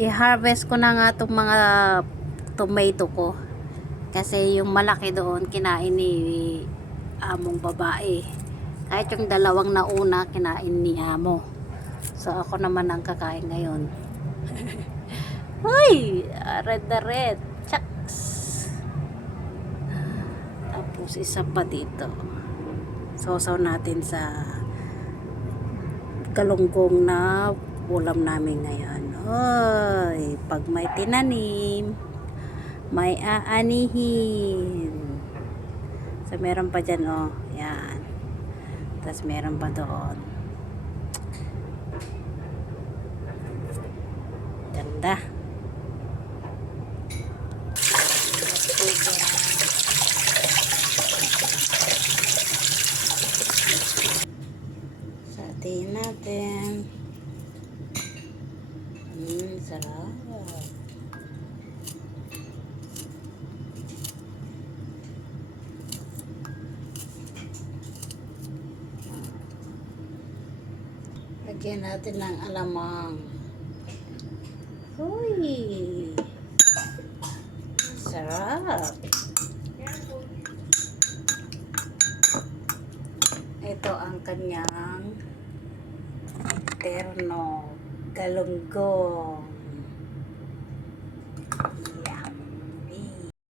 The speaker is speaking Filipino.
i-harvest ko na nga itong mga tomato ko. Kasi yung malaki doon, kinain ni among babae. Kahit yung dalawang nauna, kinain ni amo. So, ako naman ang kakain ngayon. Uy! Red na red. Chucks! Tapos, isa pa dito. Sausaw natin sa galunggong na ulam namin ngayon. Hoy! Pag may tinanim, may aanihin. So, meron pa dyan, oh. Yan. Tapos, meron pa doon. Ganda. Satiin natin. Sarap. Lagyan natin ng alamang. Uy! Sarap. Ito ang kanyang terno galunggong.